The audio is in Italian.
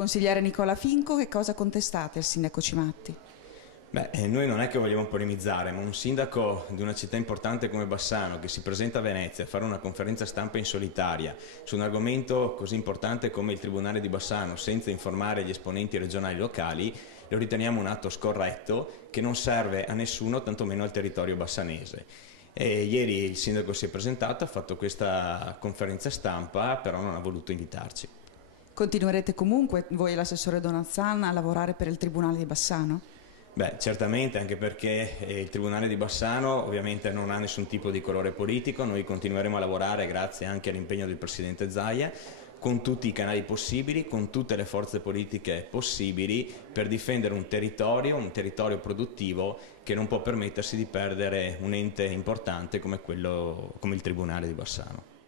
Consigliere Nicola Finco, che cosa contestate al sindaco Cimatti? Noi non è che vogliamo polemizzare, ma un sindaco di una città importante come Bassano che si presenta a Venezia a fare una conferenza stampa in solitaria su un argomento così importante come il Tribunale di Bassano senza informare gli esponenti regionali e locali, lo riteniamo un atto scorretto che non serve a nessuno, tantomeno al territorio bassanese. Ieri il sindaco si è presentato, ha fatto questa conferenza stampa, però non ha voluto invitarci. Continuerete comunque, voi e l'assessore Donazzan, a lavorare per il Tribunale di Bassano? Certamente, anche perché il Tribunale di Bassano ovviamente non ha nessun tipo di colore politico, noi continueremo a lavorare grazie anche all'impegno del Presidente Zaia, con tutti i canali possibili, con tutte le forze politiche possibili per difendere un territorio produttivo che non può permettersi di perdere un ente importante come il Tribunale di Bassano.